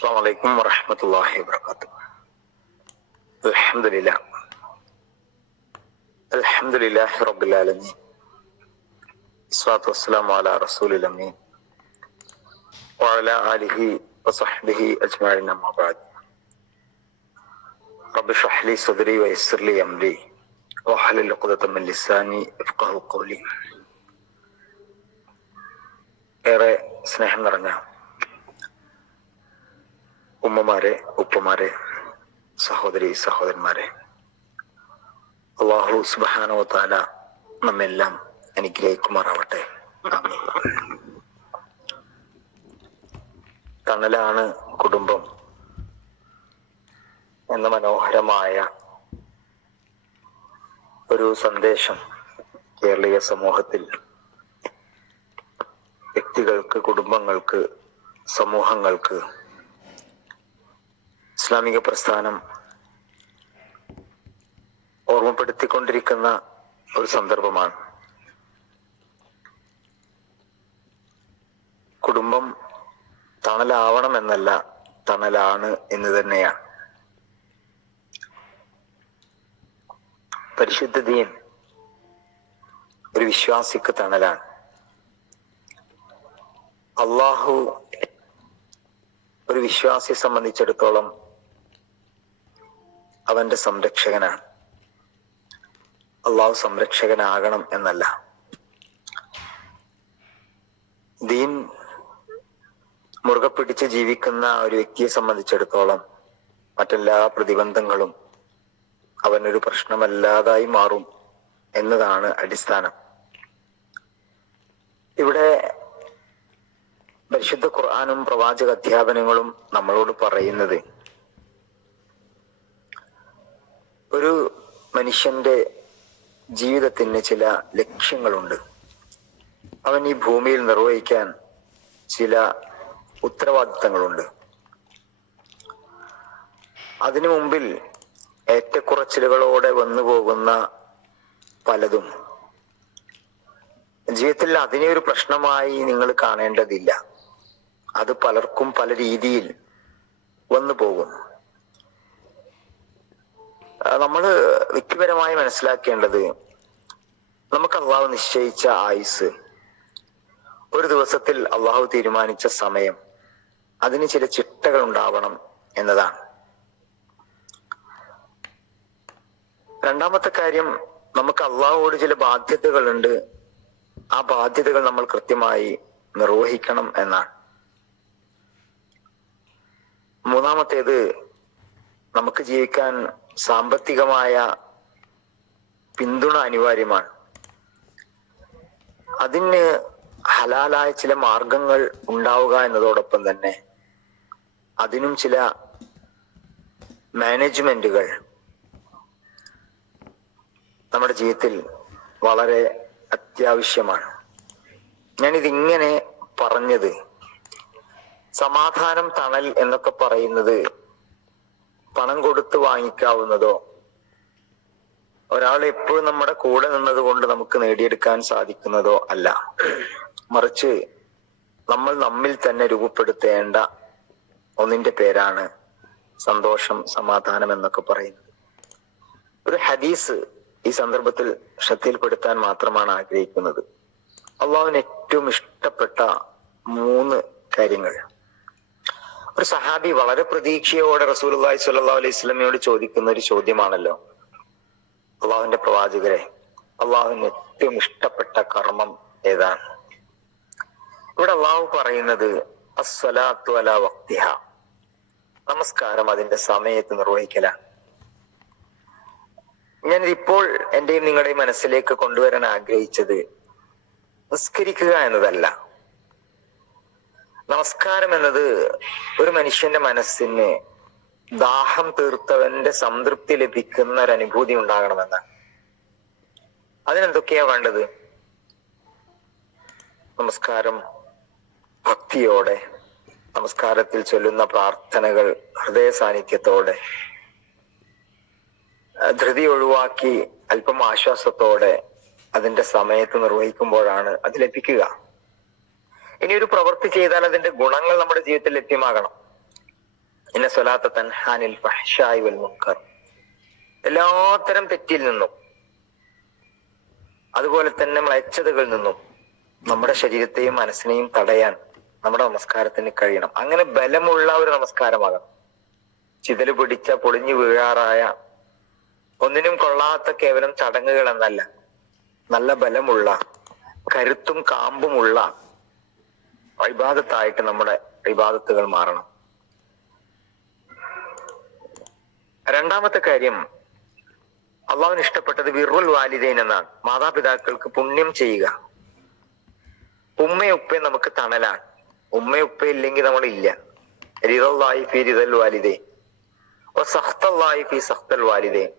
السلام عليكم ورحمة الله وبركاته. الحمد لله رب العالمين. الصلاة والسلام على رسول الأمين وعلى آله وصحبه أجمعين أما بعد. رب اشرح لي صدري ويسر لي أمري واحلل عقدة من لساني يفقهوا قولي. ഏറെ സ്നേഹം നിറഞ്ഞ ഉമ്മമാരെ, ഉപ്പമാരെ, സഹോദരി സഹോദരന്മാരെ, അല്ലാഹു സുബ്ഹാനഹു വ തആല നമ്മെല്ലാം അനുഗ്രഹിക്കുമാറാവട്ടെ. തണലാണ് കുടുംബം എന്ന മനോഹരമായ ഒരു സന്ദേശം കേരളീയ സമൂഹത്തിൽ വ്യക്തികൾക്ക്, കുടുംബങ്ങൾക്ക്, സമൂഹങ്ങൾക്ക് ഇസ്ലാമിക പ്രസ്ഥാനം ഓർമ്മപ്പെടുത്തിക്കൊണ്ടിരിക്കുന്ന ഒരു സന്ദർഭമാണ്. കുടുംബം തണലാവണം എന്നല്ല, തണലാണ് എന്ന് തന്നെയാണ്. പരിശുദ്ധ ദീൻ ഒരു വിശ്വാസിക്ക് തണലാണ്. അള്ളാഹു ഒരു വിശ്വാസിയെ സംബന്ധിച്ചിടത്തോളം അവന്റെ സംരക്ഷകനാണ്. അള്ളാഹു സംരക്ഷകനാകണം എന്നല്ല. ദീൻ മുറുകെ പിടിച്ച് ജീവിക്കുന്ന ഒരു വ്യക്തിയെ സംബന്ധിച്ചിടത്തോളം മറ്റെല്ലാ പ്രതിബന്ധങ്ങളും അവനൊരു പ്രശ്നമല്ലാതായി മാറും എന്നതാണ് അടിസ്ഥാനം. ഇവിടെ പരിശുദ്ധ ഖുർആനും പ്രവാചക അധ്യാപനങ്ങളും നമ്മളോട് പറയുന്നത് ഒരു മനുഷ്യന്റെ ജീവിതത്തിന് ചില ലക്ഷ്യങ്ങളുണ്ട്. അവൻ ഈ ഭൂമിയിൽ നിർവഹിക്കാൻ ചില ഉത്തരവാദിത്തങ്ങളുണ്ട്. അതിനു മുമ്പിൽ ഏറ്റക്കുറച്ചിലുകളോടെ വന്നു പോകുന്ന പലതും ജീവിതത്തിൽ അതിനെ ഒരു പ്രശ്നമായി നിങ്ങൾ കാണേണ്ടതില്ല. അത് പലർക്കും പല രീതിയിൽ വന്നു പോകും. നമ്മൾ വ്യക്തിപരമായി മനസ്സിലാക്കേണ്ടത്, നമുക്ക് അള്ളാഹു നിശ്ചയിച്ച ആയുസ്, ഒരു ദിവസത്തിൽ അള്ളാഹു തീരുമാനിച്ച സമയം, അതിന് ചില ചിട്ടകൾ ഉണ്ടാവണം എന്നതാണ്. രണ്ടാമത്തെ കാര്യം, നമുക്ക് അള്ളാഹുവോട് ചില ബാധ്യതകളുണ്ട്. ആ ബാധ്യതകൾ നമ്മൾ കൃത്യമായി നിർവഹിക്കണം എന്നാണ്. മൂന്നാമത്തേത്, നമുക്ക് ജീവിക്കാൻ സാമ്പത്തികമായ പിന്തുണ അനിവാര്യമാണ്. അതിന് ഹലാലായ ചില മാർഗങ്ങൾ ഉണ്ടാവുക എന്നതോടൊപ്പം തന്നെ അതിനും ചില മാനേജ്മെന്റുകൾ നമ്മുടെ ജീവിതത്തിൽ വളരെ അത്യാവശ്യമാണ്. ഞാനിതിങ്ങനെ പറഞ്ഞത്, സമാധാനം, തണൽ എന്നൊക്കെ പറയുന്നത് പണം കൊടുത്ത് വാങ്ങിക്കാവുന്നതോ ഒരാൾ എപ്പോഴും നമ്മുടെ കൂടെ നിന്നത് കൊണ്ട് നമുക്ക് നേടിയെടുക്കാൻ സാധിക്കുന്നതോ അല്ല. മറിച്ച് നമ്മൾ നമ്മിൽ തന്നെ രൂപപ്പെടുത്തേണ്ട ഒന്നിന്റെ പേരാണ് സന്തോഷം, സമാധാനം എന്നൊക്കെ പറയുന്നത്. ഒരു ഹദീസ് ഈ സന്ദർഭത്തിൽ ശ്രദ്ധയിൽപ്പെടുത്താൻ മാത്രമാണ് ആഗ്രഹിക്കുന്നത്. അള്ളാഹുവിന് ഏറ്റവും ഇഷ്ടപ്പെട്ട 3 കാര്യങ്ങൾ. ഒരു സഹാബി വളരെ പ്രതീക്ഷയോടെ റസൂലുള്ളാഹി സ്വല്ലല്ലാഹു അലൈഹി വസല്ലമയോട് ചോദിക്കുന്ന ഒരു ചോദ്യമാണല്ലോ, അള്ളാഹുവിന്റെ പ്രവാചകരെ, അള്ളാഹുവിന് ഏറ്റവും ഇഷ്ടപ്പെട്ട കർമ്മം ഏതാണ്? ഇവിടെ അള്ളാഹു പറയുന്നത് അസ്സലാത്തു അലാ വഖ്തിഹ, നമസ്കാരം അതിന്റെ സമയത്ത് നിർവഹിക്കലാണ്. ഞാൻ ഇപ്പോൾ എന്റെയും നിങ്ങളുടെയും മനസ്സിലേക്ക് കൊണ്ടുവരാൻ ആഗ്രഹിച്ചത് നിസ്കരിക്കുക എന്നതല്ല. നമസ്കാരം എന്നത് ഒരു മനുഷ്യന്റെ മനസ്സിന് ദാഹം തീർത്തവന്റെ സംതൃപ്തി ലഭിക്കുന്ന ഒരു അനുഭൂതി ഉണ്ടാകണമെന്നാണ്. അതിനെന്തൊക്കെയാ വേണ്ടത്? നമസ്കാരം ഭക്തിയോടെ, നമസ്കാരത്തിൽ ചൊല്ലുന്ന പ്രാർത്ഥനകൾ ഹൃദയ സാന്നിധ്യത്തോടെ, ധൃതി ഒഴിവാക്കി അല്പം ആശ്വാസത്തോടെ അതിന്റെ സമയത്ത് നിർവഹിക്കുമ്പോഴാണ് അത് ലഭിക്കുക. ഇനി ഒരു പ്രവൃത്തി ചെയ്താൽ അതിന്റെ ഗുണങ്ങൾ നമ്മുടെ ജീവിതത്തിൽ ലഭ്യമാകണം. ഇന്ന സ്വലാത്ത തൻഹാനിൽ ഫഹ്ശായി വൽ മുൻകർ, എല്ലാത്തരം തെറ്റിൽ നിന്നും അതുപോലെ തന്നെ മ്ലേച്ഛതകളിൽ നിന്നും നമ്മുടെ ശരീരത്തെയും മനസ്സിനെയും തടയാൻ നമ്മുടെ നമസ്കാരത്തിന് കഴിയണം. അങ്ങനെ ബലമുള്ള ഒരു നമസ്കാരമാകണം. ചിതല് പിടിച്ച പൊളിഞ്ഞു വീഴാറായ ഒന്നിനും കൊള്ളാത്ത കേവലം ചടങ്ങുകൾ എന്നല്ല, നല്ല ബലമുള്ള കരുത്തും കാമ്പുമുള്ള ഇബാദത്തായിട്ട് നമ്മുടെ ഇബാദത്തുകൾ മാറണം. രണ്ടാമത്തെ കാര്യം, അള്ളാഹുവിന് ഇഷ്ടപ്പെട്ടത് ബിർറുൽ വാലിദൈൻ എന്നാണ്. മാതാപിതാക്കൾക്ക് പുണ്യം ചെയ്യുക. ഉമ്മയുപ്പയും നമുക്ക് തണലാണ്. ഉമ്മയുപ്പ ഇല്ലെങ്കിൽ നമ്മളില്ല. റിദല്ലാഹി ഫീ റിദൽ വാലിദൈൻ വ സഖ്തല്ലാഹി ഫീ സഖ്തൽ വാലിദൈൻ.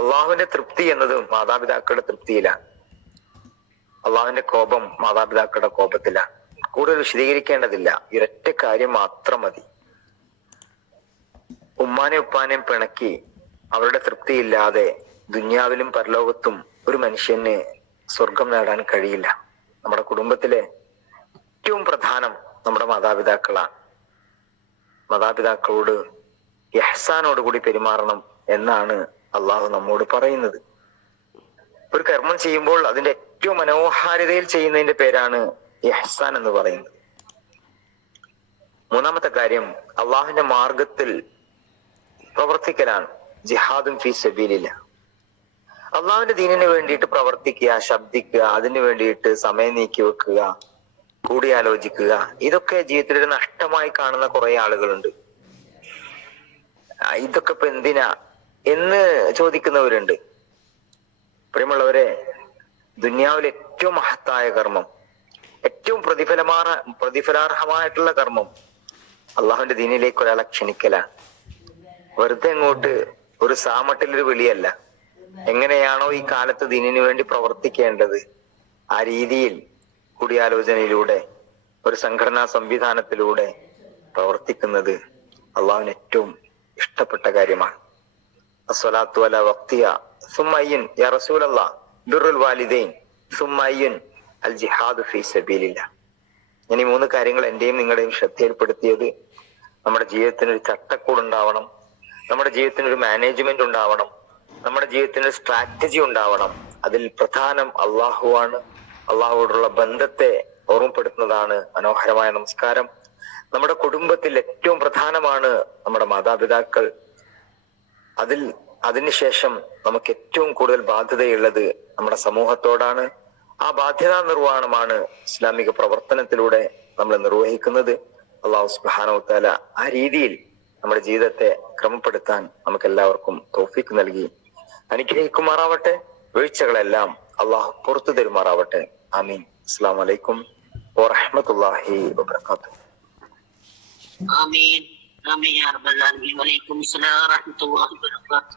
അള്ളാഹുവിന്റെ തൃപ്തി എന്നത് മാതാപിതാക്കളുടെ തൃപ്തിയിലാണ്. അള്ളാഹുവിന്റെ കോപം മാതാപിതാക്കളുടെ കോപത്തിലാണ്. കൂടുതൽ വിശദീകരിക്കേണ്ടതില്ല. ഈ ഒരൊറ്റ കാര്യം മാത്രം മതി. ഉമ്മാനെയും ഉപ്പാനെയും പിണക്കി അവരുടെ തൃപ്തിയില്ലാതെ ദുന്യാവിലും പരലോകത്തും ഒരു മനുഷ്യന് സ്വർഗം നേടാൻ കഴിയില്ല. നമ്മുടെ കുടുംബത്തിലെ ഏറ്റവും പ്രധാനം നമ്മുടെ മാതാപിതാക്കളാണ്. മാതാപിതാക്കളോട് ഇഹ്സാനോടുകൂടി പെരുമാറണം എന്നാണ് അള്ളാഹു നമ്മോട് പറയുന്നത്. ഒരു കർമ്മം ചെയ്യുമ്പോൾ അതിന്റെ ഏറ്റവും മനോഹാരിതയിൽ ചെയ്യുന്നതിന്റെ പേരാണ് ഇഹ്സാൻ എന്ന് പറയുന്നത്. മൂന്നാമത്തെ കാര്യം, അള്ളാഹുവിന്റെ മാർഗത്തിൽ പ്രവർത്തിക്കലാണ്. ജിഹാദും ഫീ സബീലില്ലാഹ്. അള്ളാഹുവിന്റെ ദീനിന് വേണ്ടിയിട്ട് പ്രവർത്തിക്കുക, ശബ്ദിക്കുക, അതിനു വേണ്ടിയിട്ട് സമയം നീക്കി വെക്കുക, കൂടിയാലോചിക്കുക, ഇതൊക്കെ ജീവിതത്തിൽ ഒരു നഷ്ടമായി കാണുന്ന കുറെ ആളുകളുണ്ട്. ഇതൊക്കെ ഇപ്പൊ എന്തിനാ എന്ന് ചോദിക്കുന്നവരുണ്ട്. പ്രിയമുള്ളവരെ, ദുനിയാവിലെ ഏറ്റവും മഹത്തായ കർമ്മം, ഏറ്റവും പ്രതിഫലാർഹമായിട്ടുള്ള കർമ്മം അള്ളാഹുവിന്റെ ദീനിലേക്ക് ഒരാളെ ക്ഷണിക്കലാണ്. വെറുതെ അങ്ങോട്ട് ഒരു സാമട്ടിലൊരു വിളിയല്ല. എങ്ങനെയാണോ ഈ കാലത്ത് ദീനിനു വേണ്ടി പ്രവർത്തിക്കേണ്ടത് ആ രീതിയിൽ കൂടിയാലോചനയിലൂടെ ഒരു സംഘടനാ സംവിധാനത്തിലൂടെ പ്രവർത്തിക്കുന്നത് അള്ളാഹുവിന് ഏറ്റവും ഇഷ്ടപ്പെട്ട കാര്യമാണ്. അസ്സലാത്തു അലാ വഖ്തിഹ സുമ്മ അയ്യുൻ യാ റസൂലല്ലാഹ് ബിർറുൽ വാലിദൈൻ സുമ്മ അയ്യുൻ അൽ ജിഹാദു ഫീ സബീലില്ലാഹ്. ഞാൻ ഈ മൂന്ന് കാര്യങ്ങൾ എന്റെയും നിങ്ങളുടെയും ശ്രദ്ധയിൽപ്പെടുത്തിയത് നമ്മുടെ ജീവിതത്തിന് ഒരു ചട്ടക്കൂട് ഉണ്ടാവണം, നമ്മുടെ ജീവിതത്തിന് ഒരു മാനേജ്മെന്റ് ഉണ്ടാവണം, നമ്മുടെ ജീവിതത്തിന് ഒരു സ്ട്രാറ്റജി ഉണ്ടാവണം. അതിൽ പ്രധാനം അള്ളാഹുവാണ്. അള്ളാഹുവോടുള്ള ബന്ധത്തെ ഓർമ്മപ്പെടുത്തുന്നതാണ് മനോഹരമായ നമസ്കാരം. നമ്മുടെ കുടുംബത്തിൽ ഏറ്റവും പ്രധാനമാണ് നമ്മുടെ മാതാപിതാക്കൾ. അതിനുശേഷം നമുക്ക് ഏറ്റവും കൂടുതൽ ബാധ്യതയുള്ളത് നമ്മുടെ സമൂഹത്തോടാണ്. ആ ബാധ്യതാ നിർവഹണമാണ് ഇസ്ലാമിക പ്രവർത്തനത്തിലൂടെ നമ്മൾ നിർവഹിക്കുന്നത്. അള്ളാഹു സുബ്ഹാനഹു വ തആല ആ രീതിയിൽ നമ്മുടെ ജീവിതത്തെ ക്രമപ്പെടുത്താൻ നമുക്ക് എല്ലാവർക്കും തൗഫീഖ് നൽകി അനുഗ്രഹിക്കുമാറാവട്ടെ. വീഴ്ചകളെല്ലാം അള്ളാഹു പുറത്തു തരുമാറാവട്ടെ. ആമീൻ. അസ്സലാമു അലൈക്കും വറഹ്മത്തുള്ളാഹി വബറകാതുഹു. ആമീൻ ആമീൻ യാ റബ്ബൽ ആലമീൻ. വലൈക്കും അസ്സലാം വറഹ്മത്തുള്ളാഹി വബറകാതുഹു.